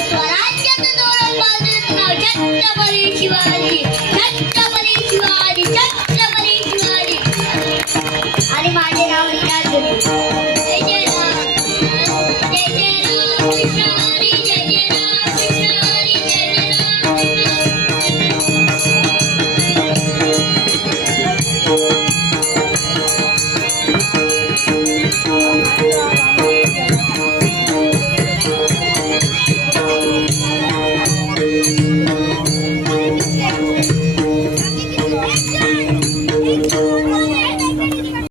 स्वराज्याचं धोरण बाजूचं नाव छत्रपती शिवाजी, छत्रपती शिवाजी, छत्रपती शिवाजी. आणि माझे नाव रीना.